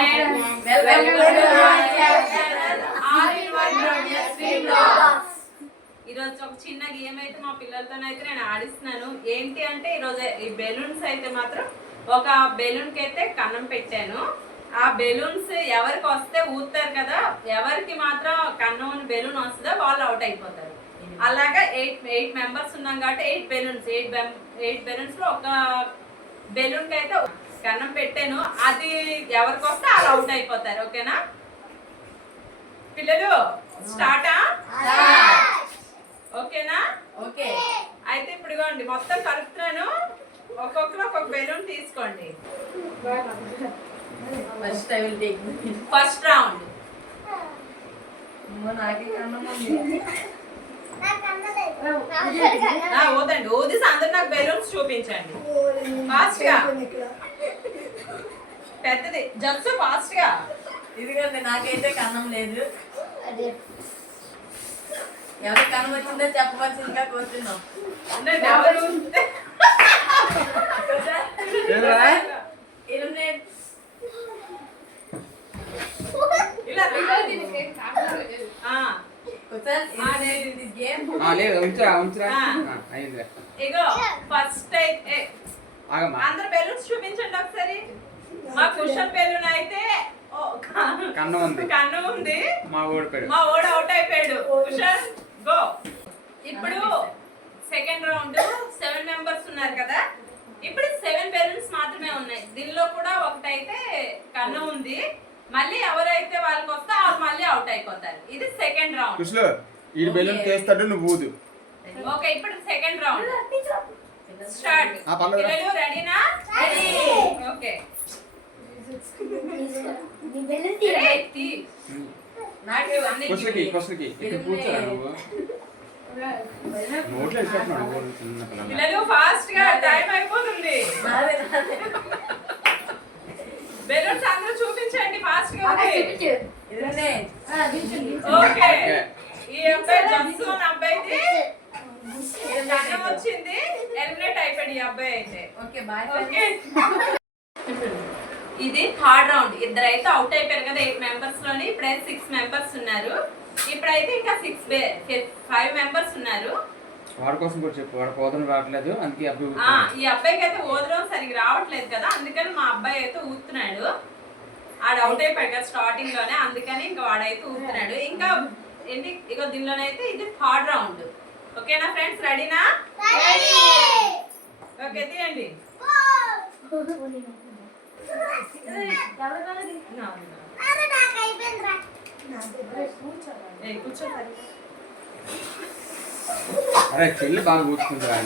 friends. Welcome to my channel. All in one Nodiyasri Vlogs. ఈరోజు ఒక చిన్న game అయితే మా పిల్లలతోనైతే నేను ఆడిస్తున్నాను. ఏంటి అంటే ఈరోజు ఈ బెలూన్స్ అయితే మాత్రం ఒక బెలూన్కి అయితే కన్నం పెట్టాను. ఆ బెలూన్స్ ఎవరికి వస్తే ఊతారు కదా, ఎవరికి మాత్రం కన్నం బెలూన్ వస్తుందో వాళ్ళు అవుట్ అయిపోతారు. అలాగా 8 మెంబర్స్ ఉన్నాం కాబట్టి 8 బెలూన్స్ లో ఒక బెలూన్కి అయితే కన్నం పెట్టాను. అది ఎవరికి వస్తే వాళ్ళు అవుట్ అయిపోతారు. ఓకేనా పిల్లలు? స్టార్టా? ఓకేనా? ఓకే. అయితే ఇప్పుడు ఇవ్వండి, మొత్తం కలుపుతున్నాను. ఒక్కొక్కరు ఒక్కొక్క బెలూన్ తీసుకోండి. First round. ఓదండి, ఓదిసి అందరు నాకు బెలూన్స్ చూపించండి ఫాస్ట్ గా. పెద్దది జగ్సు ఫాస్ట్ గా. ఇదిగోండి, నాకైతే కన్నం లేదు. ఎవరికి కన్నం వచ్చిందో చెప్పవలసిందిగా కోరుతున్నాం. ఫస్ట్ అయితే అందరు బెలూన్స్ చూపించండి ఒకసారి. మా కుషన్ బెలూన్ అయితే కన్ను ఉంది. మా ఓడు అవుట్ అయిపోయాడు. Cushion go. ఇప్పుడు సెకండ్ రౌండ్ 7 మెంబర్స్ ఉన్నారు కదా. ఇప్పుడు 7 బెలూన్స్ మాత్రమే ఉన్నాయి. దీనిలో కూడా ఒకటైతే కన్ను ఉంది. మళ్ళీ ఎవరైతే వాళ్ళకి వస్తే వాళ్ళు మళ్ళీ అవుట్ అయిపోతారు. ఇది సెకండ్ రౌండ్. ఈ బెలూన్ చేస్తాడు, నువ్వు ఊదు. ఓకే, ఇప్పుడు సెకండ్ రౌండ్ స్టార్ట్. పిల్లలు రెడీనా? రెడీ. ఓకే. పిల్లలు ఫాస్ట్ గా, టైం అయిపోతుంది. బెలూన్స్ అందరూ చూపించండి ఫాస్ట్ గా. ఓకే, ఈ అబ్బాయి జంప్సూన్ అబ్బాయిది కన్నం వచ్చింది, ఎలిమినేట్ అయిపోయాడు ఈ అబ్బాయి అయితే. Okay boy. ఓకే, ఇది థర్డ్ రౌండ్. ఇద్దరైతే అవుట్ అయిపోయారు కదా 8 మెంబర్స్ లోని. ఇప్పుడైతే 6 మెంబర్స్ ఉన్నారు. ఇప్పుడైతే ఇంకా 5 మెంబర్స్ ఉన్నారు. వాడి కోసం కూడా చెప్పు, వాడు పోదన రావట్లేదు. అందుకే ఈ అబ్బాయికి అయితే ఓదరం సరిగ్గా రావట్లేదు కదా, అందుకని మా అబ్బాయి అయితే ఊతున్నాడు. ఆడ అవుట్ అయిపోయాడు కదా స్టార్టింగ్ లోనే, అందుకని ఇంకా వాడైతే ఊతున్నాడు. ఇంకా ఏంటి, ఇగో దీనిలోనైతే ఇది థర్డ్ రౌండ్. ఓకేనా ఫ్రెండ్స్? రెడీనా? ఓకే, తీయండి. అరే చెల్లి బాగా కూర్చుకుంటారా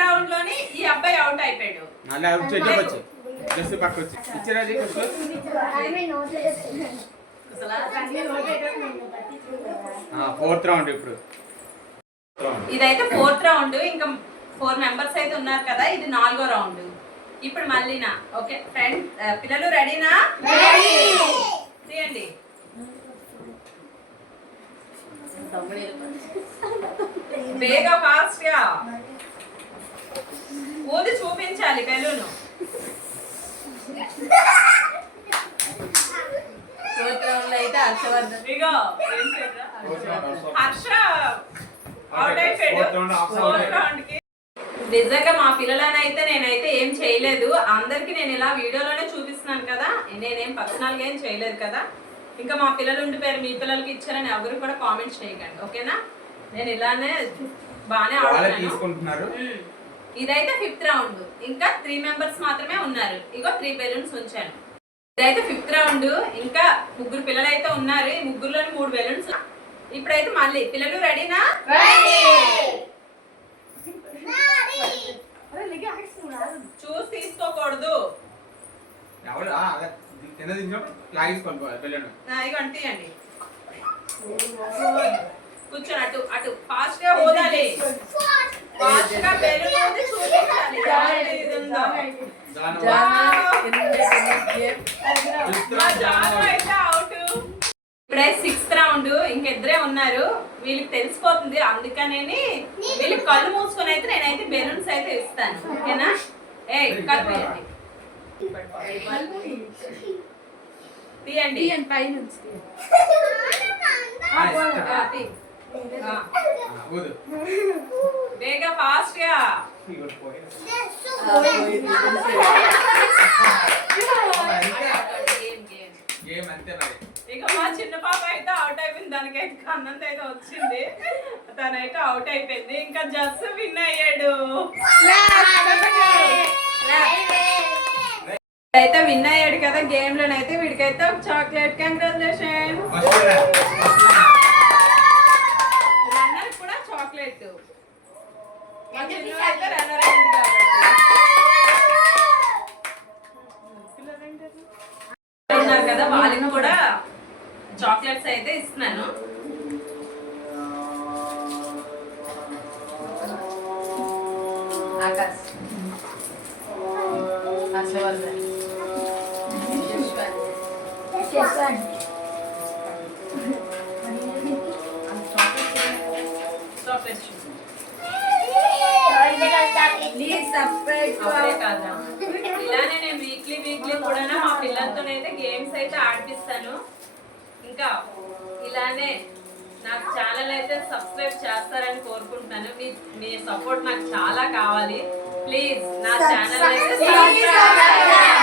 రౌండ్ లోని ఈ అబ్బాయి అవుట్ అయిపోయాడు. Fourth round. ఇప్పుడు ఇదైతే 4th రౌండ్. ఇంకా 4 మెంబర్స్ అయితే ఉన్నారు కదా, ఇది 4వ రౌండ్. ఇప్పుడు మళ్ళీనా. ఓకే ఫ్రెండ్, పిల్లలు రెడీనా? తీయండి. బేగా ఫాస్ట్ గా ఊది చూపించాలి బెలూను. హర్ష అవుట్ అయిపోయాడు. నిజంగా మా పిల్లలనైతే నేనైతే ఏం చేయలేదు. అందరికి నేను ఇలా వీడియోలోనే చూపిస్తున్నాను కదా, నేనేం పర్సనల్గా ఏం చేయలేదు కదా. ఇంకా మా పిల్లలు ఉండిపోయారు, మీ పిల్లలకి ఇచ్చారని ఎవరు కూడా కామెంట్స్ చేయకండి. ఓకేనా? నేను ఇలానే బాగానే ఆడుతున్నాను. ఇదైతే 5th రౌండ్. ఇంకా 3 మెంబర్స్ మాత్రమే ఉన్నారు. ఇగో 3 బెలూన్స్ ఉంచాను. ఇదైతే 5th రౌండ్. ఇంకా 3 పిల్లలు అయితే ఉన్నారు. ఈ 3లోని 3 బెలూన్స్. ఇప్పుడైతే మళ్ళీ పిల్లలు రెడీనా? చూసి తీసుకోకూడదు. తీయండి. కూర్చొని అటు అటు ఫాస్ట్ గా ఓదాలి. ఫాస్ట్గా బెలూన్ ఊది చూపించాలి ఎవరిది ఇది ఉందో. జానా గేమ్ మా జాను అయితే అవుట్. ఇప్పుడే 6th రౌండ్, ఇంకిద్దరే ఉన్నారు. వీళ్ళకి తెలిసిపోతుంది, అందుకనేని వీళ్ళు కళ్ళు మూసుకొని అయితే నేనైతే బెలూన్స్ అయితే ఇస్తాను. ఓకేనా? ఏ కలిపేయండి, తీయండి. తీ. ఊదు. వేగ ఫాస్ట్ గా. గేమ్ అంతే మరి. ఇక మా చిన్న పాప అయితే అవుట్ అయిపోయింది, దానికైతే కన్నంత అయితే వచ్చింది, తనైతే అవుట్ అయిపోయింది. ఇంకా జస్ విన్ అయ్యాడు. అయితే విన్ అయ్యాడు కదా గేమ్ లోనైతే, వీడికైతే ఒక చాక్లెట్. కంగ్రాచులేషన్. రన్నర్ కూడా చాక్లెట్. మా చిన్న అయితే రన్నర్ అయింది కాబట్టి ఉన్నారు కదా, వాళ్ళకి కూడా చాక్లెట్స్ అయితే ఇస్తున్నాను. ఆకాశ్ హర్షవర్ధన్ చాక్లెట్స్ సపరేట్ అప్పుడే కాదా, ఇలానే నేను వీక్లీ కూడా మా పిల్లలతోనైతే గేమ్స్ అయితే ఆడిపిస్తాను. ఇంకా ఇలానే నాకు ఛానల్ అయితే సబ్స్క్రైబ్ చేస్తారని కోరుకుంటున్నాను. మీ సపోర్ట్ నాకు చాలా కావాలి. ప్లీజ్ నా ఛానల్ అయితే సబ్స్క్రైబ్